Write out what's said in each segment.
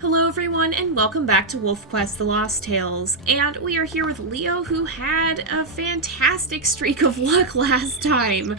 Hello everyone, and welcome back to WolfQuest The Lost Tales, and we are here with Leo, who had a fantastic streak of luck last time.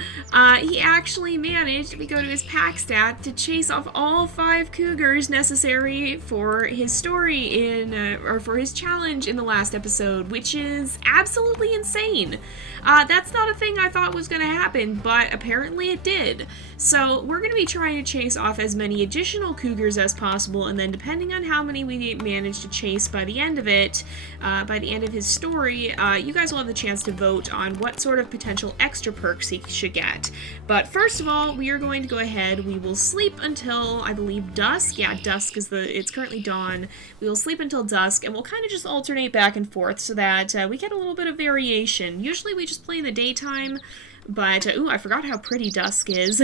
He actually managed, if we go to his pack stat, to chase off all 5 cougars necessary for his story or for his challenge in the last episode, which is absolutely insane. That's not a thing I thought was going to happen, but apparently it did. So we're going to be trying to chase off as many additional cougars as possible, and then depending on how many we manage to chase by the end of it, by the end of his story, you guys will have the chance to vote on what sort of potential extra perks he should get. But first of all, we are going to go ahead. We will sleep until, I believe, dusk. Yeah, dusk is it's currently dawn. We will sleep until dusk, and we'll kind of just alternate back and forth so that we get a little bit of variation. Usually we just play in the daytime, but, ooh, I forgot how pretty dusk is.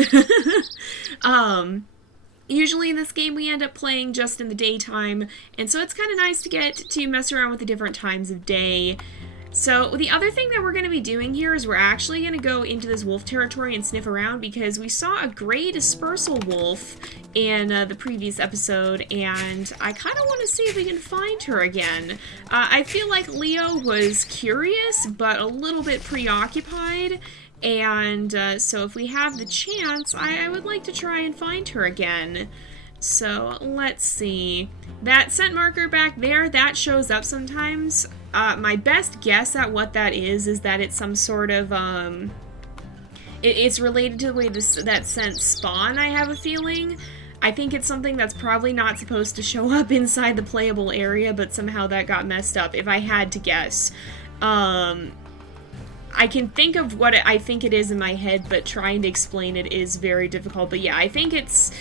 Usually in this game we end up playing just in the daytime, and so it's kind of nice to get to mess around with the different times of day. So the other thing that we're going to be doing here is we're actually going to go into this wolf territory and sniff around, because we saw a gray dispersal wolf in the previous episode, and I kind of want to see if we can find her again. I feel like Leo was curious, but a little bit preoccupied, and so if we have the chance, I would like to try and find her again. So let's see. That scent marker back there, that shows up sometimes. My best guess at what that is that it's some sort of, it's related to the way that scent spawn, I have a feeling. I think it's something that's probably not supposed to show up inside the playable area, but somehow that got messed up, if I had to guess. I can think of what I think it is in my head, but trying to explain it is very difficult. But yeah, I think it's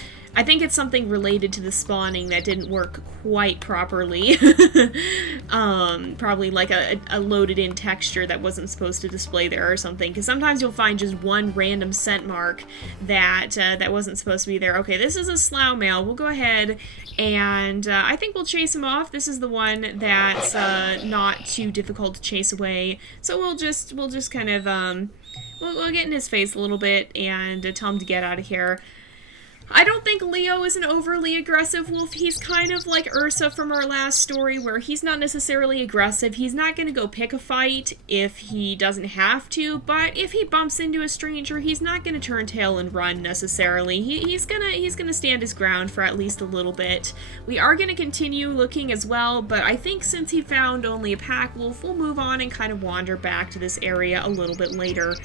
something related to the spawning that didn't work quite properly. Probably like a loaded in texture that wasn't supposed to display there or something. Because sometimes you'll find just one random scent mark that wasn't supposed to be there. Okay, this is a slough male. We'll go ahead and I think we'll chase him off. This is the one that's not too difficult to chase away. So we'll just kind of we'll get in his face a little bit and tell him to get out of here. I don't think Leo is an overly aggressive wolf. He's kind of like Ursa from our last story, where he's not necessarily aggressive. He's not going to go pick a fight if he doesn't have to, but if he bumps into a stranger, he's not going to turn tail and run necessarily. He's gonna stand his ground for at least a little bit. We are going to continue looking as well, but I think since he found only a pack wolf, we'll move on and kind of wander back to this area a little bit later.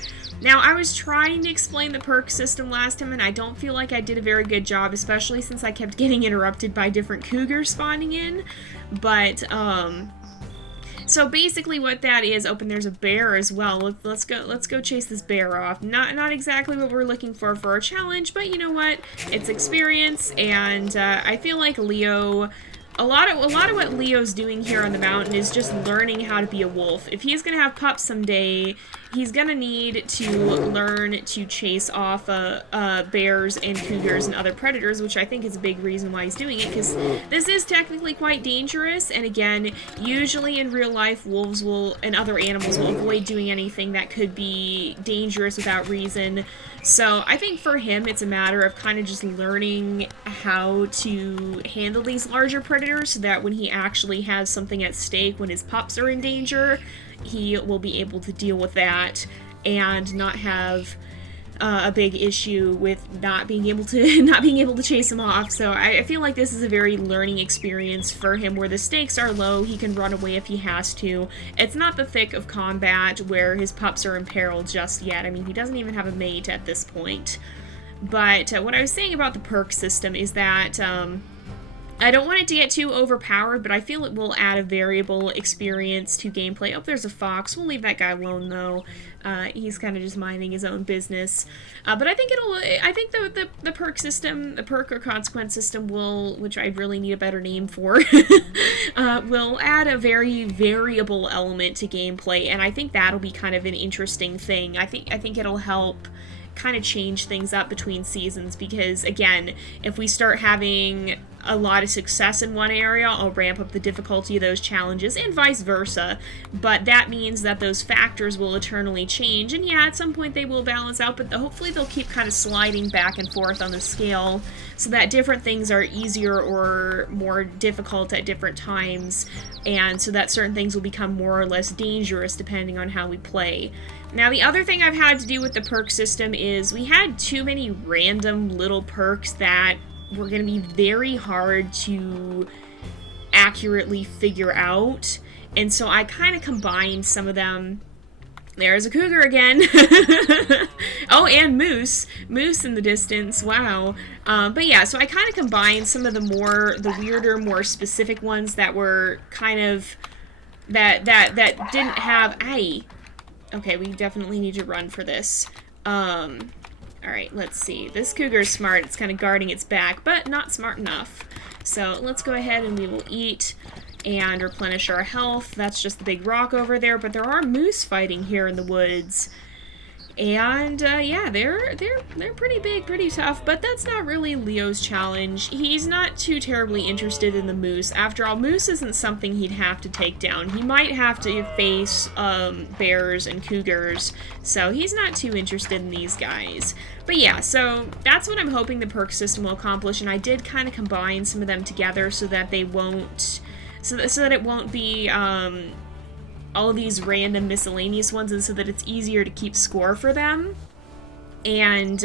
Now, I was trying to explain the perk system last time, and I don't feel like I did a very good job, especially since I kept getting interrupted by different cougars spawning in. But, so basically what that is, there's a bear as well. Let's go chase this bear off. Not exactly what we're looking for our challenge, but you know what? It's experience, and I feel like Leo... A lot of what Leo's doing here on the mountain is just learning how to be a wolf. If he's going to have pups someday, he's going to need to learn to chase off bears and cougars and other predators, which I think is a big reason why he's doing it, because this is technically quite dangerous, and again, usually in real life, wolves and other animals will avoid doing anything that could be dangerous without reason. So I think for him, it's a matter of kind of just learning how to handle these larger predators so that when he actually has something at stake, when his pups are in danger, he will be able to deal with that and not have a big issue with not being able to chase him off. So I feel like this is a very learning experience for him, where the stakes are low. He can run away if he has to. It's not the thick of combat where his pups are in peril just yet. I mean, he doesn't even have a mate at this point. But what I was saying about the perk system is that I don't want it to get too overpowered, but I feel it will add a variable experience to gameplay. Oh, there's a fox. We'll leave that guy alone, though. He's kind of just minding his own business. But I think the perk system, the perk or consequence system will, which I really need a better name for, will add a very variable element to gameplay, and I think that'll be kind of an interesting thing. I think it'll help kind of change things up between seasons, because again, if we start having a lot of success in one area, I'll ramp up the difficulty of those challenges, and vice versa. But that means that those factors will eternally change, and yeah, at some point they will balance out, but hopefully they'll keep kind of sliding back and forth on the scale so that different things are easier or more difficult at different times, and so that certain things will become more or less dangerous depending on how we play. Now, the other thing I've had to do with the perk system is we had too many random little perks that were going to be very hard to accurately figure out, and so I kind of combined some of them. There's a cougar again. Oh, and moose in the distance. Wow. But yeah, so I kind of combined some of the weirder, more specific ones that were kind of that didn't have. Okay, we definitely need to run for this. Alright, let's see. This cougar is smart. It's kind of guarding its back, but not smart enough. So let's go ahead and we will eat and replenish our health. That's just the big rock over there, but there are moose fighting here in the woods. And yeah, they're pretty big, pretty tough, but that's not really Leo's challenge. He's not too terribly interested in the moose. After all, moose isn't something he'd have to take down. He might have to face bears and cougars, so he's not too interested in these guys. But yeah, so that's what I'm hoping the perk system will accomplish, and I did kind of combine some of them together so that they won't, so that it won't be all these random miscellaneous ones, and so that it's easier to keep score for them. And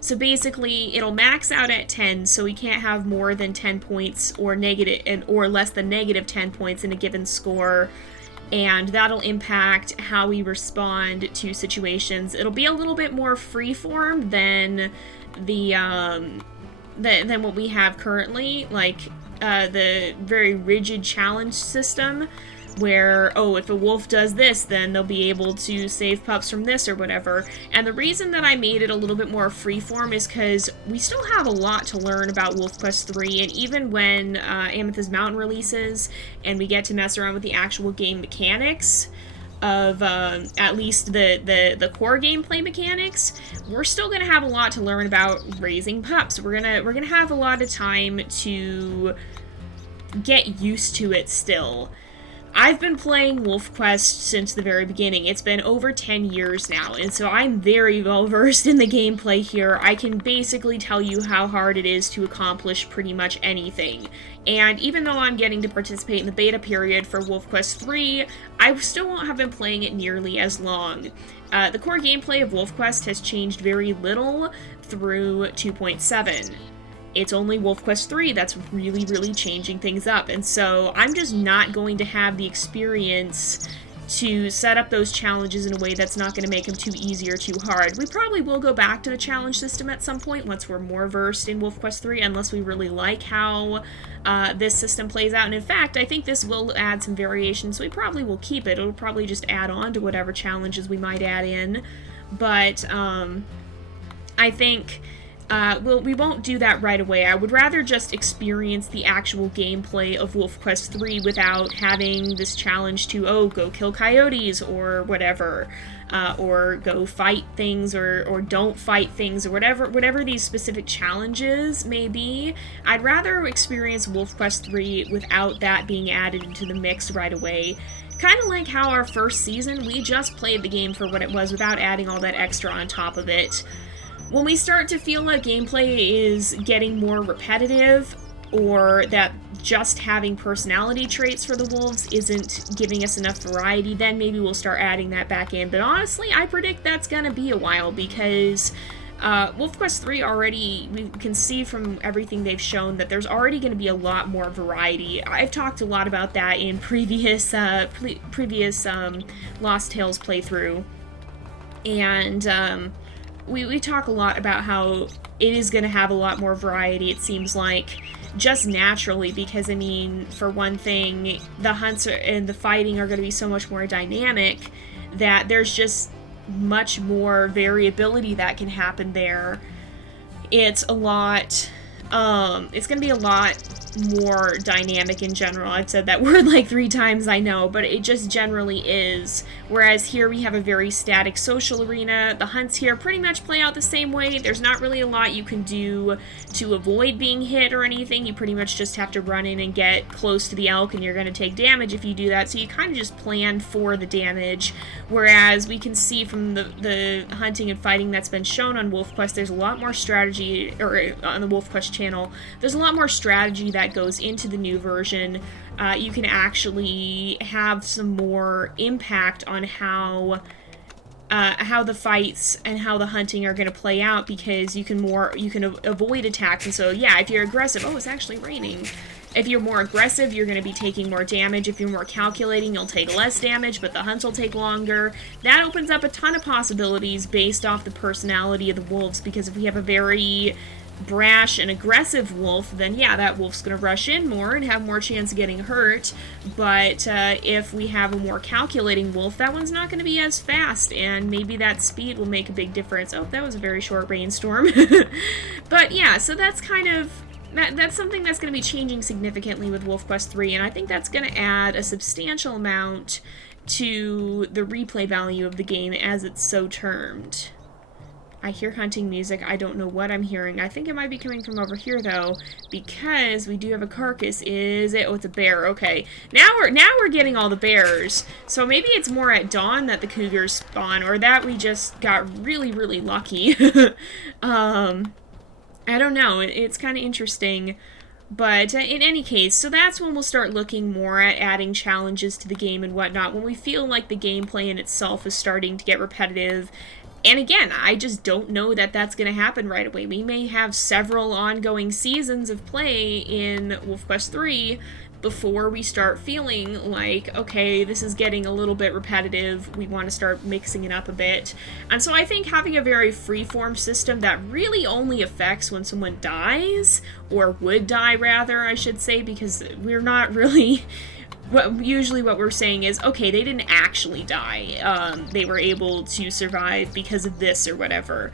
so basically it'll max out at 10, so we can't have more than 10 points or less than negative 10 points in a given score, and that'll impact how we respond to situations. It'll be a little bit more freeform than than what we have currently, like the very rigid challenge system, where, oh, if a wolf does this, then they'll be able to save pups from this or whatever. And the reason that I made it a little bit more freeform is because we still have a lot to learn about WolfQuest 3, and even when Amethyst Mountain releases and we get to mess around with the actual game mechanics of at least the core gameplay mechanics, we're still gonna have a lot to learn about raising pups. We're gonna have a lot of time to get used to it still. I've been playing WolfQuest since the very beginning. It's been over 10 years now, and so I'm very well versed in the gameplay here. I can basically tell you how hard it is to accomplish pretty much anything. And even though I'm getting to participate in the beta period for WolfQuest 3, I still won't have been playing it nearly as long. The core gameplay of WolfQuest has changed very little through 2.7. It's only WolfQuest 3 that's really, really changing things up, and so I'm just not going to have the experience to set up those challenges in a way that's not going to make them too easy or too hard. We probably will go back to the challenge system at some point once we're more versed in WolfQuest 3, unless we really like how this system plays out. And in fact, I think this will add some variations, so we probably will keep it. It'll probably just add on to whatever challenges we might add in. But I think we won't do that right away. I would rather just experience the actual gameplay of WolfQuest 3 without having this challenge to, oh, go kill coyotes or whatever, or go fight things or don't fight things or whatever these specific challenges may be. I'd rather experience WolfQuest 3 without that being added into the mix right away. Kind of like how our first season, we just played the game for what it was without adding all that extra on top of it. When we start to feel like gameplay is getting more repetitive, or that just having personality traits for the wolves isn't giving us enough variety, then maybe we'll start adding that back in. But honestly, I predict that's gonna be a while, because WolfQuest 3 already, we can see from everything they've shown that there's already going to be a lot more variety. I've talked a lot about that in previous Lost Tales playthrough, and we talk a lot about how it is going to have a lot more variety, it seems like, just naturally, because, I mean, for one thing, the hunts and the fighting are going to be so much more dynamic that there's just much more variability that can happen there. It's a lot, it's going to be a lot more dynamic in general. I've said that word like 3 times, I know, but it just generally is. Whereas here we have a very static social arena. The hunts here pretty much play out the same way. There's not really a lot you can do to avoid being hit or anything. You pretty much just have to run in and get close to the elk, and you're going to take damage if you do that. So you kind of just plan for the damage. Whereas we can see from the hunting and fighting that's been shown on WolfQuest, there's a lot more strategy, or on the WolfQuest channel, there's a lot more strategy that goes into the new version. You can actually have some more impact on how the fights and how the hunting are going to play out, because you can avoid attacks. And so yeah, if you're aggressive, oh, it's actually raining. If you're more aggressive, you're going to be taking more damage. If you're more calculating, you'll take less damage, but the hunts will take longer. That opens up a ton of possibilities based off the personality of the wolves, because if we have a very brash and aggressive wolf, then yeah, that wolf's going to rush in more and have more chance of getting hurt. But if we have a more calculating wolf, that one's not going to be as fast, and maybe that speed will make a big difference. Oh, that was a very short rainstorm. But yeah, so that's kind of that's something that's going to be changing significantly with WolfQuest 3, and I think that's going to add a substantial amount to the replay value of the game, as it's so termed. I hear hunting music. I don't know what I'm hearing. I think it might be coming from over here, though, because we do have a carcass. Is it? Oh, it's a bear. Okay. Now we're getting all the bears. So maybe it's more at dawn that the cougars spawn, or that we just got really, really lucky. I don't know. It's kind of interesting. But in any case, so that's when we'll start looking more at adding challenges to the game and whatnot, when we feel like the gameplay in itself is starting to get repetitive. And again, I just don't know that that's going to happen right away. We may have several ongoing seasons of play in WolfQuest 3 before we start feeling like, okay, this is getting a little bit repetitive, we want to start mixing it up a bit. And so I think having a very freeform system that really only affects when someone dies, or would die rather, I should say, because we're not really... Usually what we're saying is, okay, they didn't actually die. They were able to survive because of this or whatever.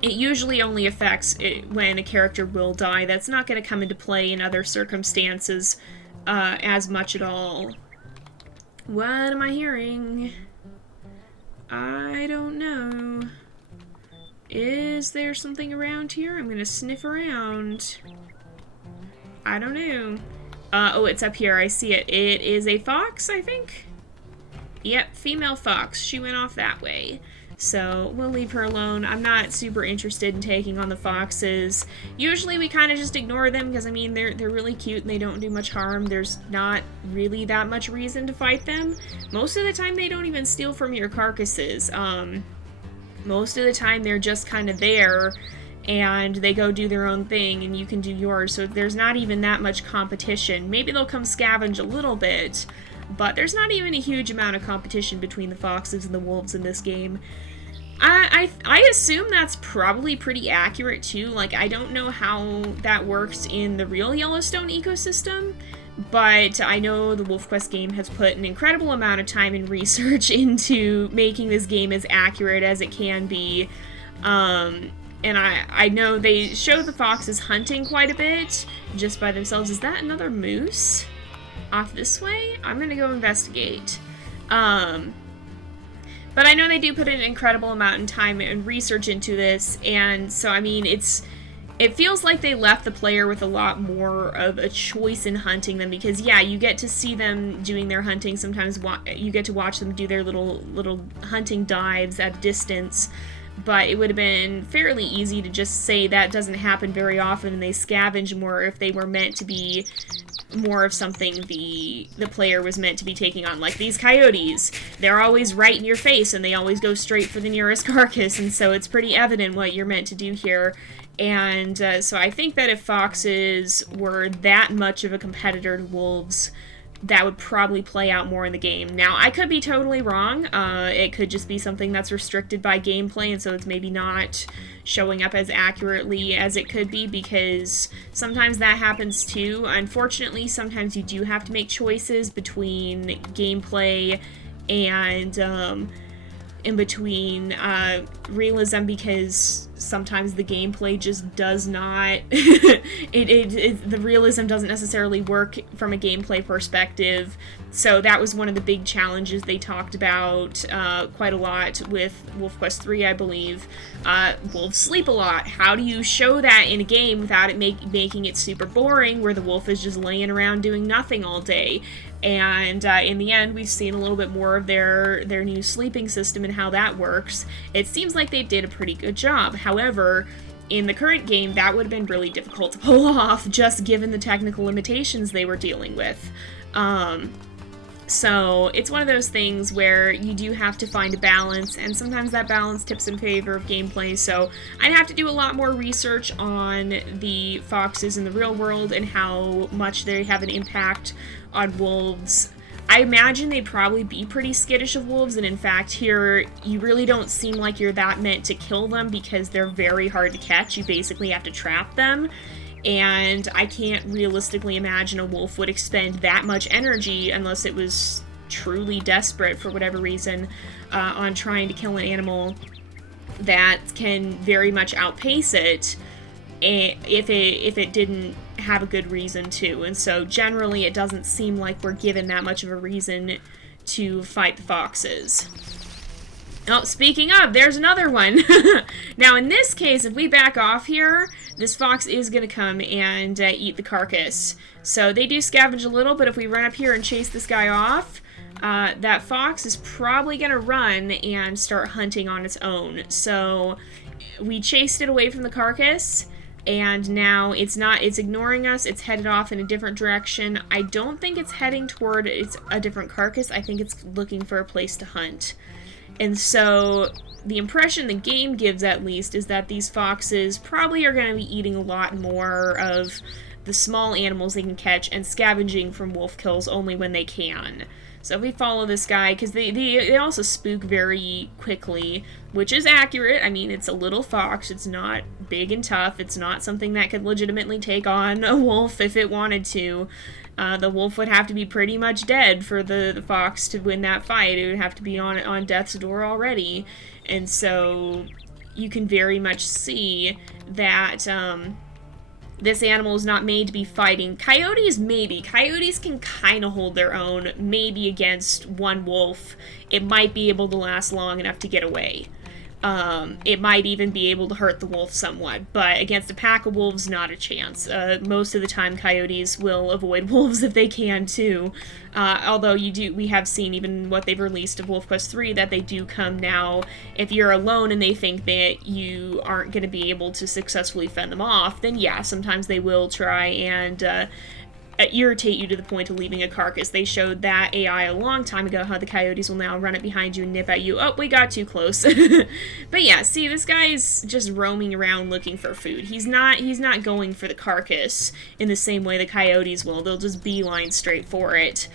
It usually only affects it when a character will die. That's not going to come into play in other circumstances as much at all. What am I hearing? I don't know. Is there something around here? I'm going to sniff around. I don't know. Oh, it's up here. I see it. It is a fox, I think? Yep, female fox. She went off that way. So we'll leave her alone. I'm not super interested in taking on the foxes. Usually we kind of just ignore them because, I mean, they're really cute and they don't do much harm. There's not really that much reason to fight them. Most of the time they don't even steal from your carcasses. Most of the time they're just kind of there and they go do their own thing and you can do yours, so there's not even that much competition. Maybe they'll come scavenge a little bit, but there's not even a huge amount of competition between the foxes and the wolves in this game. I assume that's probably pretty accurate too. Like, I don't know how that works in the real Yellowstone ecosystem, but I know the WolfQuest game has put an incredible amount of time and research into making this game as accurate as it can be. And I know they show the foxes hunting quite a bit, just by themselves. Is that another moose? Off this way? I'm gonna go investigate. But I know they do put an incredible amount of time and research into this, and so, I mean, it feels like they left the player with a lot more of a choice in hunting them, because, yeah, you get to see them doing their hunting. Sometimes you get to watch them do their little hunting dives at a distance. But it would have been fairly easy to just say that doesn't happen very often and they scavenge more if they were meant to be more of something the player was meant to be taking on. Like these coyotes, they're always right in your face and they always go straight for the nearest carcass, and so it's pretty evident what you're meant to do here. And so I think that if foxes were that much of a competitor to wolves, that would probably play out more in the game. Now, I could be totally wrong. It could just be something that's restricted by gameplay, and so it's maybe not showing up as accurately as it could be, because sometimes that happens too. Unfortunately, sometimes you do have to make choices between gameplay and in between realism, because sometimes the gameplay just does not the realism doesn't necessarily work from a gameplay perspective. So that was one of the big challenges they talked about quite a lot with WolfQuest 3, I believe. Wolves sleep a lot. How do you show that in a game without it making it super boring, where the wolf is just laying around doing nothing all day? And in the end, we've seen a little bit more of their new sleeping system and how that works. It seems like they did a pretty good job. However, in the current game, that would have been really difficult to pull off, just given the technical limitations they were dealing with. So it's one of those things where you do have to find a balance, and sometimes that balance tips in favor of gameplay, so I'd have to do a lot more research on the foxes in the real world and how much they have an impact on wolves. I imagine they'd probably be pretty skittish of wolves, and in fact here, you really don't seem like you're that meant to kill them because they're very hard to catch. You basically have to trap them. And I can't realistically imagine a wolf would expend that much energy, unless it was truly desperate for whatever reason, on trying to kill an animal that can very much outpace it if it didn't have a good reason to. And so generally it doesn't seem like we're given that much of a reason to fight the foxes. Oh, speaking of, there's another one. Now, in this case, if we back off here, this fox is going to come and eat the carcass. So they do scavenge a little, but if we run up here and chase this guy off, that fox is probably going to run and start hunting on its own. So we chased it away from the carcass, and now it's ignoring us. It's headed off in a different direction. I don't think it's heading toward a different carcass. I think it's looking for a place to hunt. And so the impression the game gives, at least, is that these foxes probably are going to be eating a lot more of the small animals they can catch and scavenging from wolf kills only when they can. So if we follow this guy, because they also spook very quickly, which is accurate. I mean, it's a little fox. It's not big and tough. It's not something that could legitimately take on a wolf if it wanted to. The wolf would have to be pretty much dead for the fox to win that fight. It would have to be on death's door already. And so you can very much see that this animal is not made to be fighting. Coyotes, maybe. Coyotes can kind of hold their own, maybe against one wolf. It might be able to last long enough to get away. It might even be able to hurt the wolf somewhat, but against a pack of wolves, not a chance. Most of the time, coyotes will avoid wolves if they can, too. Although we have seen even what they've released of WolfQuest 3, that they do come now. If you're alone and they think that you aren't going to be able to successfully fend them off, then yeah, sometimes they will try and irritate you to the point of leaving a carcass. They showed that AI a long time ago, how the coyotes will now run up behind you and nip at you. Oh, we got too close. But yeah, see, this guy's just roaming around looking for food. He's not going for the carcass in the same way the coyotes will. They'll just beeline straight for it.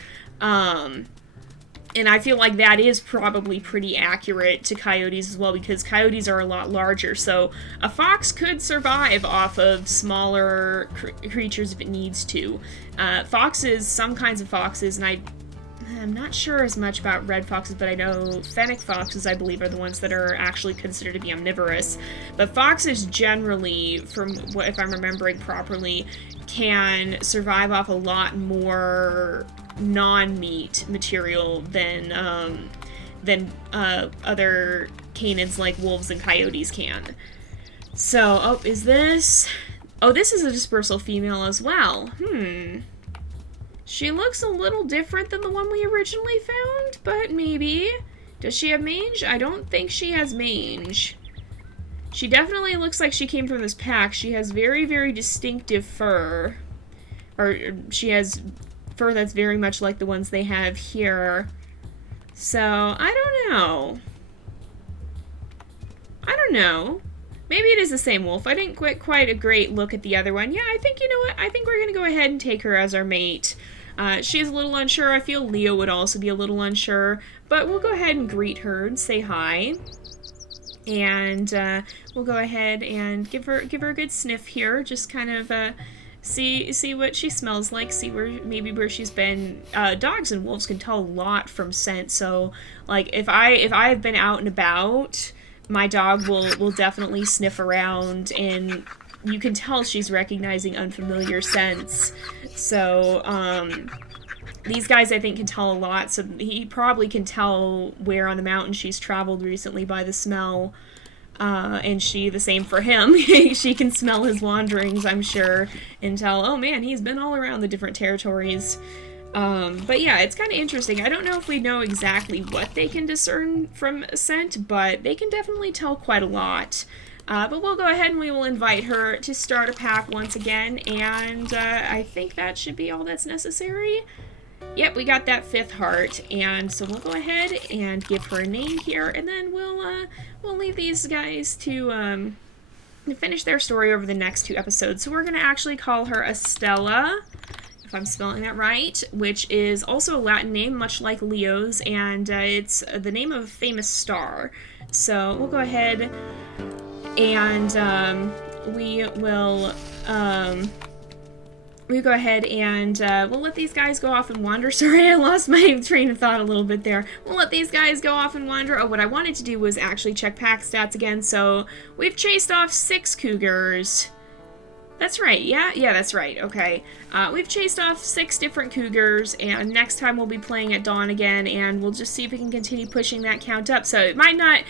And I feel like that is probably pretty accurate to coyotes as well, because coyotes are a lot larger, so a fox could survive off of smaller creatures if it needs to. Foxes, some kinds of foxes, and I'm not sure as much about red foxes, but I know fennec foxes, I believe, are the ones that are actually considered to be omnivorous. But foxes generally, if I'm remembering properly, can survive off a lot more non-meat material than other canids like wolves and coyotes can. So, is this... Oh, this is a dispersal female as well. She looks a little different than the one we originally found, but maybe. Does she have mange? I don't think she has mange. She definitely looks like she came from this pack. She has very, very distinctive fur. Or she has fur that's very much like the ones they have here. So, I don't know. Maybe it is the same wolf. I didn't get quite a great look at the other one. Yeah, I think, you know what? I think we're going to go ahead and take her as our mate. She's a little unsure. I feel Leo would also be a little unsure. But we'll go ahead and greet her and say hi. And we'll go ahead and give her a good sniff here. Just kind of see what she smells like. See where she's been. Dogs and wolves can tell a lot from scent. So like if I've been out and about, my dog will definitely sniff around, and you can tell she's recognizing unfamiliar scents. So, these guys, I think, can tell a lot, so he probably can tell where on the mountain she's traveled recently by the smell. And she, the same for him. She can smell his wanderings, I'm sure, and tell, oh man, he's been all around the different territories. But yeah, it's kind of interesting. I don't know if we know exactly what they can discern from scent, but they can definitely tell quite a lot. But we'll go ahead and we will invite her to start a pack once again, and I think that should be all that's necessary. Yep, we got that 5th heart, and so we'll go ahead and give her a name here, and then we'll leave these guys to finish their story over the next 2 episodes. So we're going to actually call her Estella, if I'm spelling that right, which is also a Latin name, much like Leo's, and it's the name of a famous star. So we'll go ahead and we will... we go ahead and we'll let these guys go off and wander. Sorry, I lost my train of thought a little bit there. We'll let these guys go off and wander. Oh, what I wanted to do was actually check pack stats again. So we've chased off 6 cougars. That's right. Yeah, that's right. Okay. We've chased off 6 different cougars, and next time we'll be playing at dawn again, and we'll just see if we can continue pushing that count up. So it might not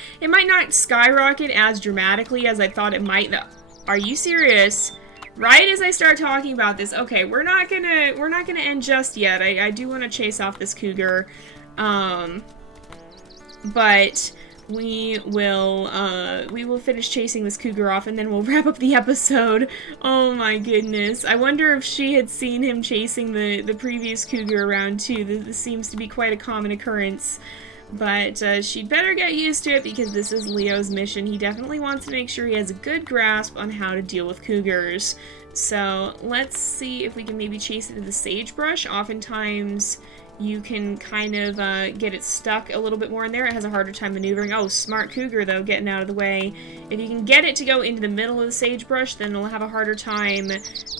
skyrocket as dramatically as I thought it might. Are you serious? Right as I start talking about this, okay, we're not gonna end just yet. I do want to chase off this cougar, but we will finish chasing this cougar off, and then we'll wrap up the episode. Oh my goodness! I wonder if she had seen him chasing the previous cougar around too. This seems to be quite a common occurrence. But she'd better get used to it, because this is Leo's mission. He definitely wants to make sure he has a good grasp on how to deal with cougars. So let's see if we can maybe chase it to the sagebrush. Oftentimes you can kind of get it stuck a little bit more in there. It has a harder time maneuvering. Oh, smart cougar, though, getting out of the way. If you can get it to go into the middle of the sagebrush, then it'll have a harder time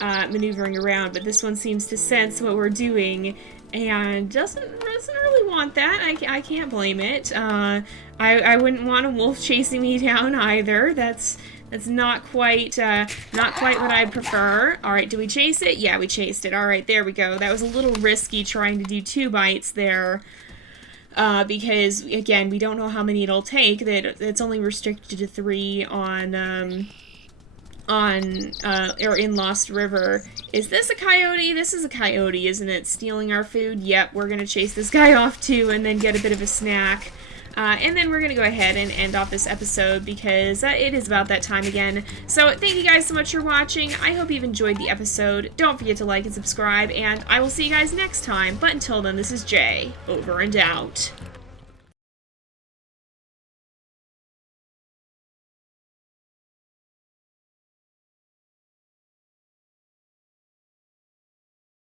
maneuvering around. But this one seems to sense what we're doing and doesn't really want that. I can't blame it. I wouldn't want a wolf chasing me down either. That's not quite what I'd prefer. All right, do we chase it? Yeah, we chased it. All right, there we go. That was a little risky trying to do 2 bites there, because again, we don't know how many it'll take. That it's only restricted to 3 or in Lost River. Is this a coyote? This is a coyote, isn't it? Stealing our food? Yep, we're gonna chase this guy off too, and then get a bit of a snack. And then we're gonna go ahead and end off this episode, because it is about that time again. So thank you guys so much for watching. I hope you've enjoyed the episode. Don't forget to like and subscribe, and I will see you guys next time. But until then, this is Jay, over and out.